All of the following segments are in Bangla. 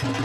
শুভ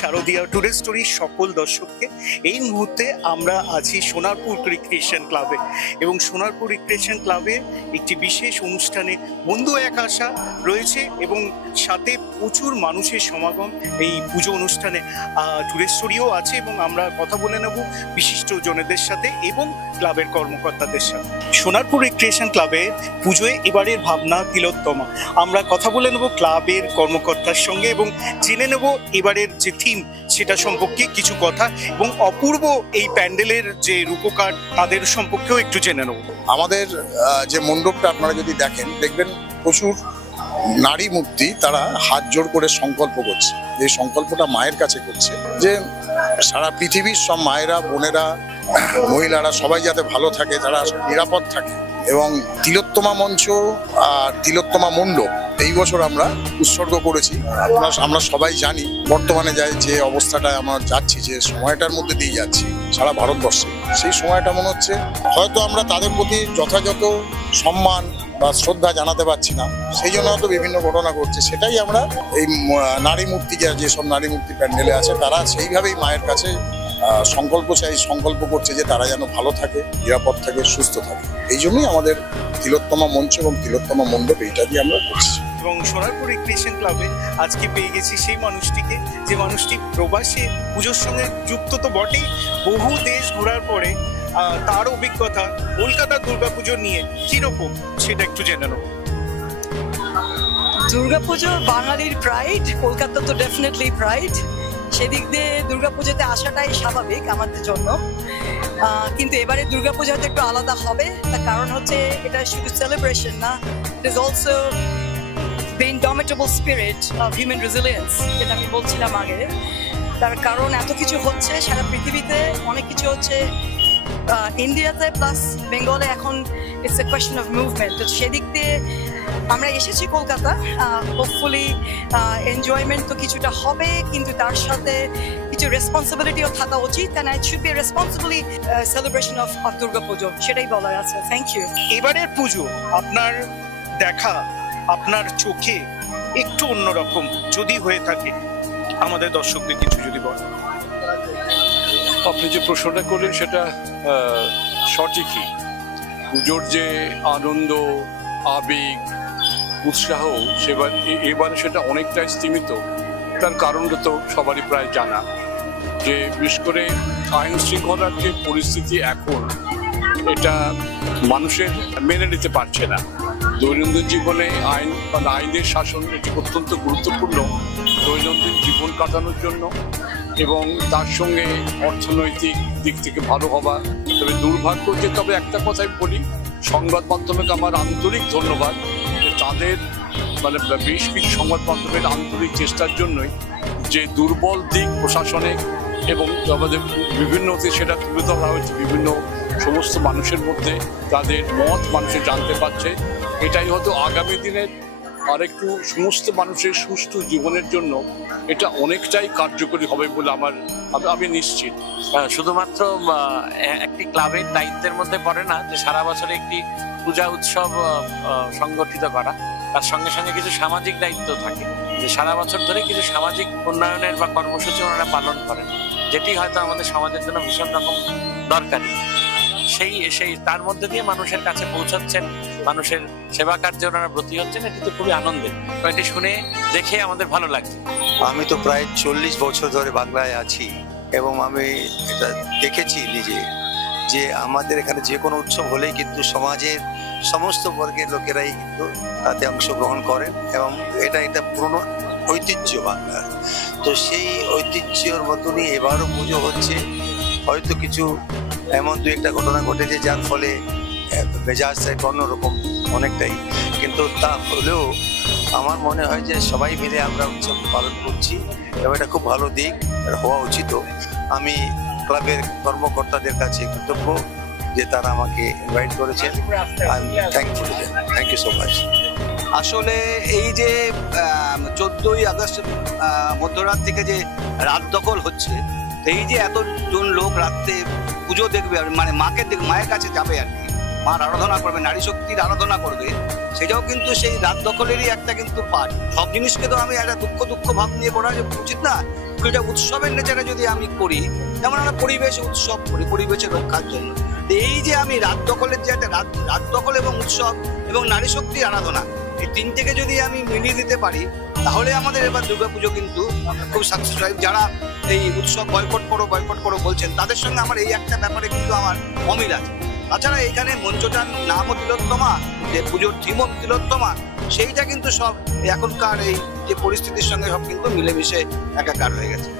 শারদীয়া টুডে স্টোরি সকল দর্শককে এই মুহূর্তে আমরা আছি সোনারপুর রিক্রিয়েশন ক্লাবে এবং সোনারপুর রিক্রিয়েশন ক্লাবে একটি বিশেষ অনুষ্ঠানে বন্ধু এক আশা রয়েছে এবং সাথে প্রচুর মানুষের সমাগম এই পুজো অনুষ্ঠানে। টুডে স্টোরিও আছে এবং আমরা কথা বলে নেব বিশিষ্ট জনেদের সাথে এবং ক্লাবের কর্মকর্তাদের সাথে। সোনারপুর রিক্রিয়েশন ক্লাবে পুজোয় এবারের ভাবনা তিলোত্তমা। আমরা কথা বলে নেব ক্লাবের কর্মকর্তার সঙ্গে এবং জেনে নেব এবারের যে থিম সেটা সম্পর্কে কিছু কথা এবং অপূর্ব এই প্যান্ডেলের যে রূপকার তাদের সম্পর্কেও একটু জেনে নেব। আমাদের যে মণ্ডপটা আপনারা যদি দেখেন দেখবেন প্রচুর নারী মূর্তি তারা হাত জোড় করে সংকল্প করছে। এই সংকল্পটা মায়ের কাছে করছে যে সারা পৃথিবীর সব মায়েরা বোনেরা মহিলারা সবাই যাতে ভালো থাকে, তারা নিরাপদ থাকে। এবং তিলোত্তমা মঞ্চ আর তিলোত্তমা মণ্ডপ এই বছর আমরা উৎসর্গ করেছি। আমরা সবাই জানি বর্তমানে যে অবস্থাটায় আমরা যাচ্ছি, যে সময়টার মধ্যে দিয়ে যাচ্ছি সারা ভারতবর্ষে, সেই সময়টা মনে হচ্ছে হয়তো আমরা তাদের প্রতি যথাযথ সম্মান বা শ্রদ্ধা জানাতে পারছি না, সেই জন্য হয়তো বিভিন্ন ঘটনা ঘটছে। সেটাই আমরা এই নারী মূর্তি যেসব নারী মূর্তি প্যান্ডেলে আছে তারা সেইভাবেই মায়ের কাছে সংকল্প করছে যে তারা যেন ভালো থাকে, নিরাপদ থাকে, সুস্থ থাকে। এই জন্যই আমাদের তিলোত্তমা মঞ্চ এবং তিলোত্তমা মণ্ডপ এইটা দিয়ে আমরা করছি। এবং সোনারপুর রিক্রিয়েশন ক্লাবে আজকে পেয়ে গেছি সেই মানুষটিকে, যে মানুষটি প্রবাসে পুজোর সঙ্গে যুক্ত তো বটেই, বহু দেশ ঘোরার পরে তার অভিজ্ঞতা কলকাতার দুর্গাপুজো নিয়ে কিরকম সেটা একটু জেনে নেব। দুর্গাপুজো বাঙালির প্রাইড, কলকাতা তো ডেফিনেটলি প্রাইড। সেদিক দিয়ে দুর্গাপুজোতে আসাটাই স্বাভাবিক আমাদের জন্য, কিন্তু এবারে দুর্গাপুজো হয়তো একটু আলাদা হবে। তার কারণ হচ্ছে এটা শুধু সেলিব্রেশন না, it is also the indomitable spirit of human resilience, যেটা আমি বলছিলাম আগে। তার কারণ এত কিছু হচ্ছে সারা পৃথিবীতে, অনেক কিছু হচ্ছে ইন্ডিয়াতে প্লাস বেঙ্গলে। এখন it's a question of movement. তো সেদিক দিয়ে আমরা এসেছি কলকাতা, হোপফুলি এনজয়মেন্ট তো কিছুটা হবে, কিন্তু তার সাথে কিছু রেসপন্সিবিলিটিও থাকা উচিত। and it should be a responsibly celebration of Durga Pujo, সেটাই বলার আছে। Thank you. এবারের পুজো আপনার দেখা, আপনার চোখে একটু অন্যরকম যদি হয়ে থাকে আমাদের দর্শকদের কিছু যদি বলেন। আপনি যে প্রশ্নটা করলেন সেটা সঠিকই। পুজোর যে আনন্দ, আবেগ, উৎসাহ এবারে সেটা অনেকটাই স্তীমিত। তার কারণটা তো সবারই প্রায় জানা, যে বিশেষ করে আইন শৃঙ্খলার যে পরিস্থিতি এখন, এটা মানুষের মেনে নিতে পারছে না। দৈনন্দিন জীবনে আইনের শাসন এটি অত্যন্ত গুরুত্বপূর্ণ দৈনন্দিন জীবন কাটানোর জন্য এবং তার সঙ্গে অর্থনৈতিক দিক থেকে ভালো হওয়া। তবে দুর্ভাগ্য যে, তবে একটা কথাই বলি, সংবাদ মাধ্যমকে আমার আন্তরিক ধন্যবাদ যে তাদের বেশ কিছু সংবাদ মাধ্যমের আন্তরিক চেষ্টার জন্যই যে দুর্বল দিক প্রশাসনিক এবং আমাদের বিভিন্ন সেটা তুলে ধরা হয়েছে বিভিন্ন সমস্ত মানুষের মধ্যে, তাদের মত মানুষের জানতে পারছে। এটাই হয়তো আগামী দিনের আরেকটু সমস্ত মানুষের সুস্থ জীবনের জন্য এটা অনেকটাই কার্যকরী হবে বলে আমি নিশ্চিত। শুধুমাত্র একটি ক্লাবের দায়িত্বের মধ্যে পড়ে না যে সারা বছরে একটি পূজা উৎসব সংগঠিত করা, তার সঙ্গে সঙ্গে কিছু সামাজিক দায়িত্ব থাকে, যে সারা বছর ধরে কিছু সামাজিক উন্নয়নের বা কর্মসূচি ওনারা পালন করেন, যেটি হয়তো আমাদের সমাজের জন্য ভীষণ রকম দরকারি। সেই তার মধ্যে দিয়ে মানুষের কাছে পৌঁছাচ্ছেন, মানুষের সেবা কার্যে ওনারা ব্রতী হচ্ছেন। এটি তো খুবই আনন্দের। এটি শুনে দেখে আমাদের ভালো লাগছে। আমি তো প্রায় 40 বছর ধরে বাংলায় আছি এবং আমি এটা দেখেছি নিজে, যে আমাদের এখানে যে কোনো উৎসব হলেই কিন্তু সমাজের সমস্ত বর্গের লোকেরাই কিন্তু তাতে অংশগ্রহণ করেন এবং এটা পুরনো ঐতিহ্য বাংলার। তো সেই ঐতিহ্যর মতনই এবারও পুজো হচ্ছে। হয়তো কিছু এমন দু একটা ঘটনা ঘটেছে যার ফলে মেজাজটা একটু অন্যরকম অনেকটাই, কিন্তু তা হলেও আমার মনে হয় যে সবাই মিলে আমরা উৎসব পালন করছি এবং এটা খুব ভালো দিক, এটা হওয়া উচিত। আমি ক্লাবের কর্মকর্তাদের কাছে কৃতজ্ঞ যে তারা আমাকে ইনভাইট করেছেন। I am thankful, thank you so much. আসলে এই যে 14ই আগস্ট মধ্যরাত থেকে যে রাত দখল হচ্ছে, এই যে এতজন লোক রাত্রে পুজো দেখবে, মানে মায়ের কাছে যাবে আর কি, মার আরাধনা করবে, নারী শক্তির আরাধনা করবে, সেটাও কিন্তু সেই রাত দখলেরই একটা কিন্তু পার্ট। সব জিনিসকে তো আমি একটা দুঃখ ভাব নিয়ে করা উচিত না। এটা উৎসবের নেচারে যদি আমি করি, যেমন আমরা পরিবেশে উৎসব করি পরিবেশের রক্ষার জন্য, এই যে আমি রাত দখলের যে একটা রাত দখল এবং উৎসব এবং নারী শক্তির আরাধনা, এই তিনটেকে যদি আমি মিলিয়ে দিতে পারি, তাহলে আমাদের এবার দুর্গাপুজো কিন্তু খুব সাকসেস হয়। যারা এই উৎসব বয়কট করো বলছেন, তাদের সঙ্গে আমার এই একটা ব্যাপারে কিন্তু আমার অমিল আছে। তাছাড়া এখানে মঞ্চটার নামও তিলোত্তমা, যে পুজোর থিমও তিলোত্তমা, সেইটা কিন্তু সব এখনকার এই যে পরিস্থিতির সঙ্গে সব কিন্তু মিলেমিশে একাকার হয়ে গেছে।